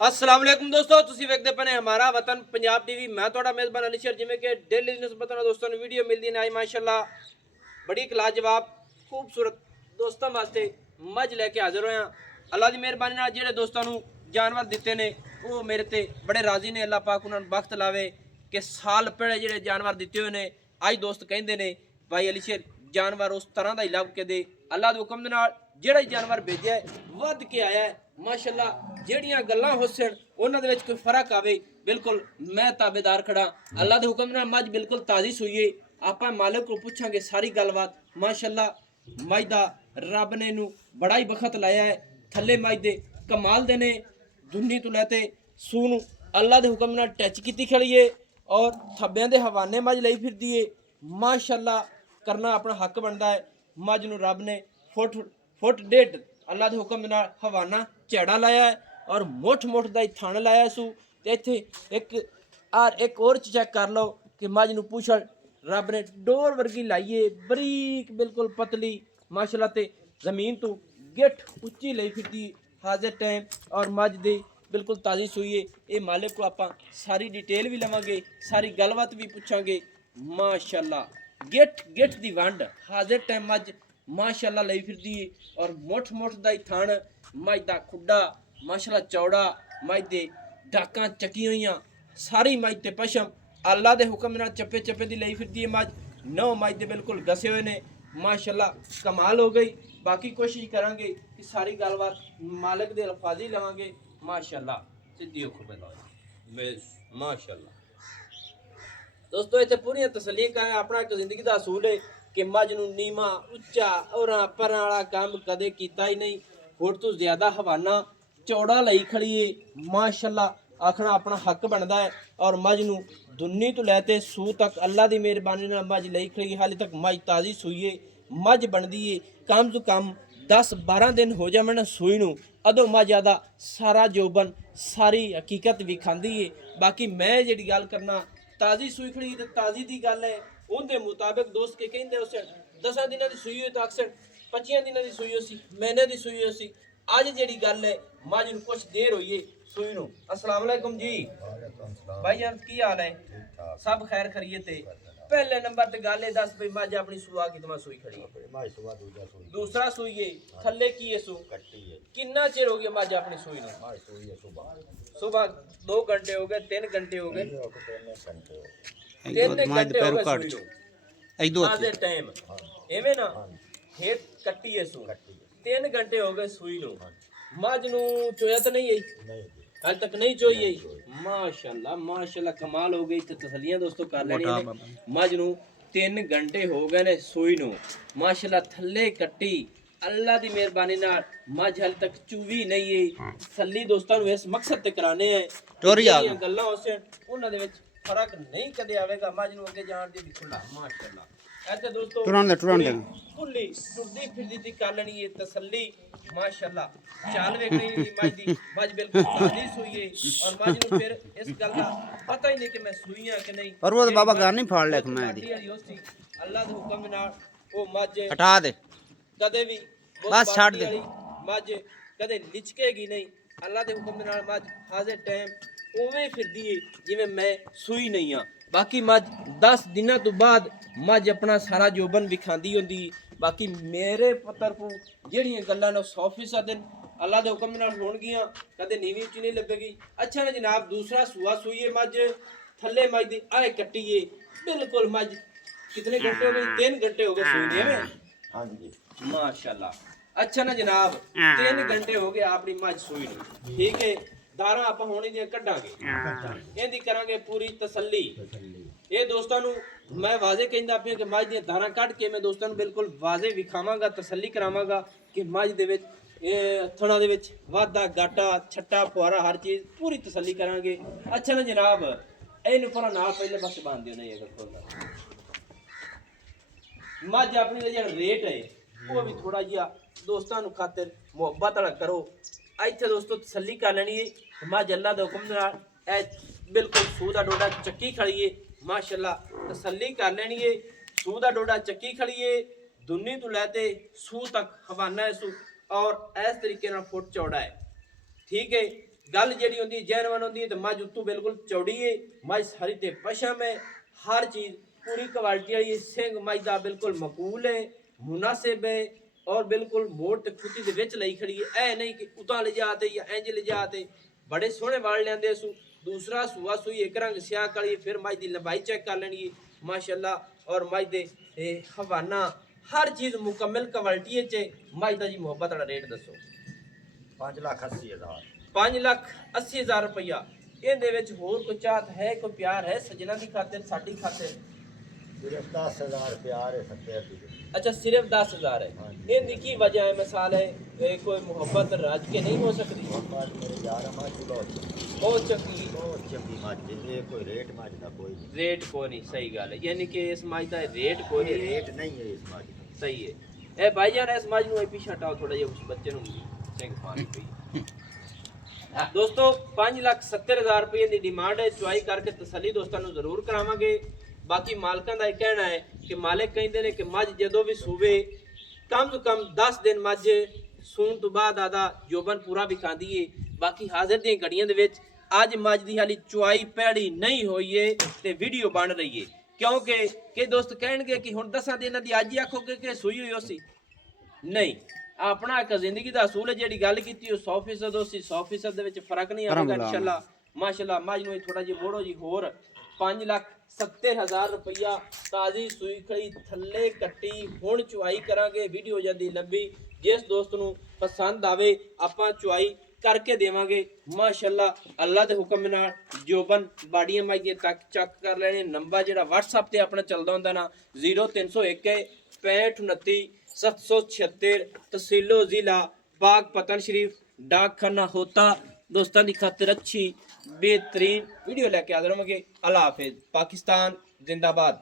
अस्सलाम वालेकुम दोस्तों, ਤੁਸੀਂ ਵੇਖਦੇ ਪਏ ਹਮਾਰਾ ਵਤਨ ਪੰਜਾਬ ਟੀਵੀ। ਮੈਂ ਤੁਹਾਡਾ ਮੇਜ਼ਬਾਨ ਅਲੀ ਸ਼ਰ। ਜਿਵੇਂ ਕਿ ਡੇਲੀ ਨਿਸਬਤ ਨਾਲ ਦੋਸਤਾਂ ਨੂੰ ਵੀਡੀਓ ਮਿਲਦੀ ਨੇ, ਆਈ ਮਾਸ਼ਾਅੱਲਾ ਬੜੀ ਲਾਜਵਾਬ ਖੂਬਸੂਰਤ ਦੋਸਤਾਂ ਵਾਸਤੇ ਮੱਝ ਲੈ ਕੇ ਹਾਜ਼ਰ ਹੋਇਆ। ਅੱਲਾ ਦੀ ਮਿਹਰਬਾਨੀ ਨਾਲ ਜਿਹੜੇ ਦੋਸਤਾਂ ਨੂੰ ਜਾਨਵਰ ਦਿੱਤੇ ਨੇ ਉਹ ਮੇਰੇ ਤੇ ਬੜੇ ਰਾਜ਼ੀ ਨੇ। ਅੱਲਾ ਪਾਕ ਉਹਨਾਂ ਨੂੰ ਬਖਤ ਲਾਵੇ ਕਿ ਸਾਲ ਪਹਿਲੇ ਜਿਹੜੇ ਜਾਨਵਰ ਦਿੱਤੇ ਹੋਏ ਨੇ, ਅੱਜ ਦੋਸਤ ਕਹਿੰਦੇ ਨੇ ਭਾਈ ਅਲੀ ਸ਼ਰ ਜਾਨਵਰ ਉਸ ਤਰ੍ਹਾਂ ਦਾ ਹੀ ਲੱਭ ਕੇ ਦੇ। ਅੱਲਾ ਦੇ ਹੁਕਮ ਦੇ ਨਾਲ ਜਿਹੜਾ ਜਾਨਵਰ ਭੇਜਿਆ ਵੱਧ ਕੇ ਆਇਆ माशाअल्लाह। ਜਿਹੜੀਆਂ ਗੱਲਾਂ ਹੁਸਨ ਉਹਨਾਂ ਦੇ ਵਿੱਚ ਕੋਈ ਫਰਕ ਆਵੇ, ਬਿਲਕੁਲ ਮੈਂ ਤਾਬੇਦਾਰ ਖੜਾ। ਅੱਲਾ ਦੇ ਹੁਕਮ ਨਾਲ ਮੱਝ ਬਿਲਕੁਲ ਤਾਜ਼ੀ ਸੂਈਏ। ਆਪਾਂ ਮਾਲਕ ਕੋਲ ਪੁੱਛਾਂਗੇ ਸਾਰੀ ਗੱਲਬਾਤ। ਮਾਸ਼ਾਅੱਲਾ ਮੱਝ ਦਾ ਰੱਬ ਨੇ ਨੂੰ ਬੜਾ ਹੀ ਬਖਤ ਲਾਇਆ ਹੈ। ਥੱਲੇ ਮੱਝ ਦੇ ਕਮਾਲ ਦੇ ਨੇ, ਦੁੰਨੀ ਤੋਂ ਲੈ ਤੇ ਸੂ ਨੂੰ ਅੱਲਾ ਦੇ ਹੁਕਮ ਨਾਲ ਟੱਚ ਕੀਤੀ ਖੜੀਏ ਔਰ ਥੱਬਿਆਂ ਦੇ ਹਵਾਨੇ ਮੱਝ ਲਈ ਫਿਰਦੀ ਏ। ਮਾਸ਼ਾਅੱਲਾ ਕਰਨਾ ਆਪਣਾ ਹੱਕ ਬਣਦਾ ਹੈ। ਮੱਝ ਨੂੰ ਰੱਬ ਨੇ ਫੁੱਟ ਡੇਢ ਅੱਲਾ ਦੇ ਹੁਕਮ ਦੇ ਨਾਲ ਹਵਾਨਾ ਝਾੜਾ ਲਾਇਆ ਹੈ और मुठ ਦਾ ਹੀ ਥਣ ਲਾਇਆ ਸੂ। ਤੇ ਇੱਥੇ ਇੱਕ ਹੋਰ ਚੈੱਕ ਕਰ ਲਓ ਕਿ ਮੱਝ ਨੂੰ ਪੁੱਛੜ ਰੱਬ ਨੇ ਡੋਰ ਵਰਗੀ ਲਾਈਏ, ਬਰੀਕ ਬਿਲਕੁਲ ਪਤਲੀ ਮਾਸ਼ਾਅੱਲਾ। ਤੇ ਜ਼ਮੀਨ ਤੋਂ ਗਿੱਠ ਉੱਚੀ ਲਈ ਫਿਰਦੀ ਹਾਜ਼ਰ ਟਾਈਮ ਔਰ ਮੱਝ ਦੇ ਬਿਲਕੁਲ ਤਾਜ਼ੀ ਸੂਈਏ। ਇਹ ਮਾਲਿਕ ਕੋ ਆਪਾਂ ਸਾਰੀ ਡਿਟੇਲ ਵੀ ਲਵਾਂਗੇ, ਸਾਰੀ ਗੱਲਬਾਤ ਵੀ ਪੁੱਛਾਂਗੇ। ਮਾਸ਼ਾਅੱਲਾ ਗਿੱਠ ਦੀ ਵੰਡ ਹਾਜ਼ਰ ਟਾਈਮ ਮੱਝ माशाअल्लाह ਲਈ ਫਿਰਦੀ ਏ ਔਰ ਮੁੱਠ ਦਾ ਹੀ ਥਣ ਮੱਝ ਦਾ ਖੁੱਡਾ ਮਾਸ਼ਾਅੱਲਾ ਚੌੜਾ, ਮੱਝ ਦੇ ਡਾਕਾਂ ਚੱਕੀਆਂ ਹੋਈਆਂ, ਸਾਰੀ ਮੱਝ ਤੇ ਪਸ਼ਮ ਅੱਲਾ ਦੇ ਹੁਕਮ ਨਾਲ ਚੱਪੇ ਦੀ ਲਈ ਫਿਰਦੀ ਏ ਮੱਝ। ਨੌ ਮੱਝ ਦੇ ਬਿਲਕੁਲ ਗਸੇ ਹੋਏ ਨੇ ਮਾਸ਼ਾਅੱਲਾ, ਕਮਾਲ ਹੋ ਗਈ। ਬਾਕੀ ਕੋਸ਼ਿਸ਼ ਕਰਾਂਗੇ ਕਿ ਸਾਰੀ ਗੱਲਬਾਤ ਮਾਲਕ ਦੇ ਅਲਫਾਜ਼ੀ ਲਵਾਂਗੇ। ਮਾਸ਼ਾਅੱਲਾ ਸਿੱਧੀ ਹੋ ਖੁਬੇ ਮਾਸ਼ਾਅੱਲਾ। ਦੋਸਤੋ ਇੱਥੇ ਪੂਰੀਆਂ ਤਸੱਲੀਆਂ ਕਰਾਂ। ਆਪਣਾ ਇੱਕ ਜ਼ਿੰਦਗੀ ਦਾ ਅਸੂਲ ਹੈ कि मझ नूं नीमा उच्चा और परां वाला काम कदे कीता ही नहीं। होर तो ज़्यादा हवाना चौड़ा लई खड़ी है माशाअल्लाह। आखना अपना हक बनता है और मझ नूं दुन्नी तो लैते सू तक अल्लाह की मेहरबानी नाल मझ लई खड़ी है। हाले तक मझ ताज़ी सूई है, मझ बनती है कम तो कम 10-12 दिन हो जावन सूई नूं। अदों मझ दा सारा जोबन सारी हकीकत विखांदी है। बाकी मैं जिहड़ी गल करना ताज़ी सूई खड़ी तो ताज़ी दी गल है। उनके मुताबिक दोस्त के कहते उस 10 दिनों की सूई हो तो अक्सर 25 दिनों की सूई हो सी, महीने की सूई हो सी। अज जी गल है मझ नूं कुछ देर हुई है सूई नूं। अस्सलाम वालेकुम जी भाई जान, की हाल है? सब खैर खरीयत है? पहले नंबर ते गल दस भाई मझ अपनी सुआ कितना सूई खड़ी है? दूसरा सूई है थल्ले की है सू कितना चिर हो गया मझ अपनी सूई नूं? सुबह 2 घंटे हो गए, 3 घंटे हो गए, 3 घंटे हो गए सूई टाइम एवें ना हेठ कट्टी है सू। 3 घंटे हो गए सूई नूं। मझ नूं चोया तो नहीं आई हाल तक? नहीं चोई आई। माशाअल्लाह कमाल हो गई। तो तसलियां दोस्तों कर लेनी है। मझ नूं 3 घंटे हो गए ने सूई नूं माशाअल्लाह। थल्ले कट्टी अल्लाह दी मेहरबानी नाल मझ हाल तक चूवी नहीं है। थल्ली दोस्तों नूं इस मकसद ते कराने हैं गल्लां उस उन्हां दे विच फर्क नहीं कदे आवेगा। मझ नूं अगे जाण दी दिखड़ा माशाअल्लाह। ऐसे दोस्तों तुरंत खुली टुरदी फिरदी दी कालनी है तसल्ली माशाअल्लाह। चाल वेखनी दी मझ दी, मझ बिल्कुल ताजी सूई है और मझ नूं फिर इस गल दा पता ही नहीं कि मैं सूई हां कि नहीं। पर वो बाबा गार नहीं फाड़ लेख मैं दी अल्लाह दे हुक्म नाल ओ मझ हटा दे कदे भी बस छाड़ दे। मझ कदे लिचकेगी नहीं। अल्लाह दे हुक्म नाल मझ हाज़िर टाइम उवें फिरदी है जिवें मैं सूई नहीं हाँ। बाकी मझ 10 दिनों तो बाद मझ अपना सारा जोबन विखांदी होंदी। बाकी मेरे तरफों ਜਿਹੜੀਆਂ ਗੱਲਾਂ ਨੇ 100% अल्लाह के हुक्म नाल होणगियां, कदे नीवी उच्ची नहीं लगेगी। अच्छा ना जनाब, दूसरा सूआ सूईए मझ थल्ले मझ दी आए कट्टीए बिल्कुल। मझ कितने घंटे हो गए? 3 घंटे हो गए सूई में। हां जी माशाअल्लाह। अच्छा ना जनाब 3 घंटे हो गए अपनी मझ सूई नूं, ठीक है। दारा आप होनी दी कड्डांगे, ਇਹਦੀ ਕਰਾਂਗੇ ਪੂਰੀ ਤਸੱਲੀ। ਇਹ ਦੋਸਤਾਂ ਨੂੰ ਮੈਂ ਵਾਜ਼ੇ ਕਹਿੰਦਾ ਪਿਆ ਕਿ ਮੱਝ ਦੀਆਂ ਧਾਰਾਂ ਕੱਢ ਕੇ ਮੈਂ ਦੋਸਤਾਂ ਨੂੰ ਬਿਲਕੁਲ ਵਾਜ਼ੇ ਵਿਖਾਵਾਂਗਾ, ਤਸੱਲੀ ਕਰਾਵਾਂਗਾ ਕਿ ਮੱਝ ਦੇ ਵਿੱਚ ਇਹ ਥਣਾ ਦੇ ਵਿੱਚ ਵਾਧਾ ਗਾਟਾ ਛੱਟਾ ਫੁਆਰਾ ਹਰ ਚੀਜ਼ ਪੂਰੀ ਤਸੱਲੀ ਕਰਾਂਗੇ। ਅੱਛਾ ਨਾ ਜਨਾਬ, ਇਹਨੂੰ ਪਰ ਨਾਲ ਪਹਿਲੇ ਪਾਸੇ ਬੰਨ ਦਿਓ। ਨਹੀਂ ਅਗਰ ਖੋਲਦਾ ਮੱਝ ਆਪਣੀ ਦਾ ਜਿਹੜਾ ਰੇਟ ਹੈ ਉਹ ਵੀ ਥੋੜਾ ਜਿਹਾ ਦੋਸਤਾਂ ਨੂੰ ਖਾਤਰ ਮੁਹੱਬਤ ਵਾਲਾ ਕਰੋ। ਇੱਥੇ ਦੋਸਤੋ ਤਸੱਲੀ ਕਰ ਲੈਣੀ ਹੈ। मझ अल्लाह के हुक्म नाल बिल्कुल सूह दा डोडा चक्की खड़ी है माशाअल्लाह। तसल्ली कर लेनी है। सूह दा डोडा चक्की खड़ी है, दुन्नी तो लैते सूह तक हवाना है सू और इस तरीके नाल फुट चौड़ा है, ठीक है। गल ਜਿਹੜੀ ਹੁੰਦੀ ਜੈਨਵਨ ਹੁੰਦੀ ਹੈ ਤੇ ਮੱਝ ਉੱਤੋਂ ਬਿਲਕੁਲ ਚੌੜੀ ਹੈ ਮੱਝ ਸਾਰੀ ਤੇ ਪਸ਼ਮ ਹੈ ਹਰ ਚੀਜ਼ पूरी क्वालिटी वाली है सिंह मज का बिल्कुल मकूल है मुनासिब है और बिल्कुल मोड़ ते खुती दे विच लई खड़ी है ऐ नहीं कि उतां ले जाते या इंज ले जाते बड़े सोहने वाल लेंदे सू दूसरा सूआ सूई एक रंग स्याह काली फिर मज की लंबाई चेक कर लेनी माशाअल्लाह और मज दे हवाना हर चीज़ मुकम्मल क्वालिटी है मज का जी मुहब्बत वाला रेट दसो 5,80,000 5,80,000 रुपया ਇਹਦੇ ਵਿੱਚ ਹੋਰ ਕੋਈ ਚਾਹਤ ਹੈ ਕੋਈ ਪਿਆਰ ਹੈ ਸਜਣਾ ਦੀ ਖਾਤਰ ਸਾਡੀ ਖਾਤਰ सिर्फ 10,000 प्यार है 70 अच्छा सिर्फ 10,000 है ਇਹਦੀ ਕੀ ਵਜ੍ਹਾ ਹੈ ਮਿਸਾਲ ਹੈ ਕੋਈ ਮੁਹੱਬਤ ਰਾਜ ਕੇ ਨਹੀਂ ਹੋ ਸਕਦੀ मोहब्बत मेरे यार मज ਬਹੁਤ ਚੰਗੀ बहुत चंगी मज ये कोई रेट मज का कोई नहीं ਰੇਟ ਕੋਈ ਨਹੀਂ ਸਹੀ ਗੱਲ ਹੈ ਯਾਨੀ ਕਿ ਇਸ ਮੱਝ ਦਾ ਰੇਟ ਕੋਈ कोई ਨਹੀਂ रेट नहीं है इस मज का ਸਹੀ ਹੈ ਇਹ ਭਾਈਜਾਨ ਇਸ ਮੱਝ ਨੂੰ ਪਿੱਛੇ ਹਟਾਓ ਥੋੜਾ ਜਿਹਾ ਉਸ ਬੱਚੇ ਨੂੰ ਸਿੰਘ ਪਾਣੀ ਪਈ ਦੋਸਤੋ 5,70,000 ਰੁਪਏ ਦੀ ਡਿਮਾਂਡ ਹੈ ਚੁਆਈ ਕਰਕੇ ਤਸੱਲੀ ਦੋਸਤਾਂ ਨੂੰ ਜ਼ਰੂਰ ਕਰਾਵਾਂਗੇ ਬਾਕੀ ਮਾਲਕਾਂ ਦਾ ਇਹ ਕਹਿਣਾ ਹੈ ਕਿ ਮਾਲਕ ਕਹਿੰਦੇ ਨੇ ਕਿ ਮੱਝ ਜਦੋਂ ਵੀ ਸੂਵੇ ਕਮ ਤੋਂ ਕਮ 10 ਦਿਨ ਮੱਝ ਸੂਣ ਤੋਂ ਬਾਅਦ ਆਦਾ ਜੋਬਨ ਪੂਰਾ ਵੀ ਖਾਂਦੀ ਏ ਬਾਕੀ ਹਾਜ਼ਰ ਦੀਆਂ ਘੜੀਆਂ ਦੇ ਵਿੱਚ ਅੱਜ ਮੱਝ ਦੀ ਹਾਲੀ ਚੁਆਈ ਪੈੜੀ ਨਹੀਂ ਹੋਈ ਏ ਤੇ ਵੀਡੀਓ ਬਣ ਰਹੀ ਏ ਕਿਉਂਕਿ ਕਿ ਦੋਸਤ ਕਹਿਣਗੇ ਕਿ ਹੁਣ 10 ਦਿਨਾਂ ਦੀ ਅੱਜ ਹੀ ਆਖੋਗੇ ਕਿ ਸੂਈ ਹੋਈ ਹੋਸੀ ਨਹੀਂ ਆਪਣਾ ਇੱਕ ਜ਼ਿੰਦਗੀ ਦਾ ਅਸੂਲ ਹੈ ਜਿਹੜੀ ਗੱਲ ਕੀਤੀ ਉਹ 100% ਹੋਸੀ 100% ਦੇ ਵਿੱਚ ਫਰਕ ਨਹੀਂ ਆਵੇਗਾ ਇਨਸ਼ਾਅੱਲਾ ਮਾਸ਼ਾਅੱਲਾ ਮੱਝ ਨੂੰ ਥੋੜਾ ਜਿਹਾ ਮੋੜੋ ਜੀ ਹੋਰ 5,70,000 रुपया ताजी सूई खड़ी थले कट्टी हुण चुआई करांगे वीडियो जल्दी लंबी जिस दोस्त नूं पसंद आवे आपां चुआई करके देवांगे माशाअल्लाह अल्लाह दे हुक्म नाल जोबन बाड़ियां माईयां तक चेक कर लेने नंबर जेड़ा WhatsApp ते अपना चलदा हुंदा ना 0301 6529 776 तहसीलो जिला बाग पतन शरीफ डाकखाना होता दोस्तों की खातिर अच्छी बेहतरीन वीडियो लेके हाजिर होंगे। अल्लाह हाफिज। पाकिस्तान जिंदाबाद।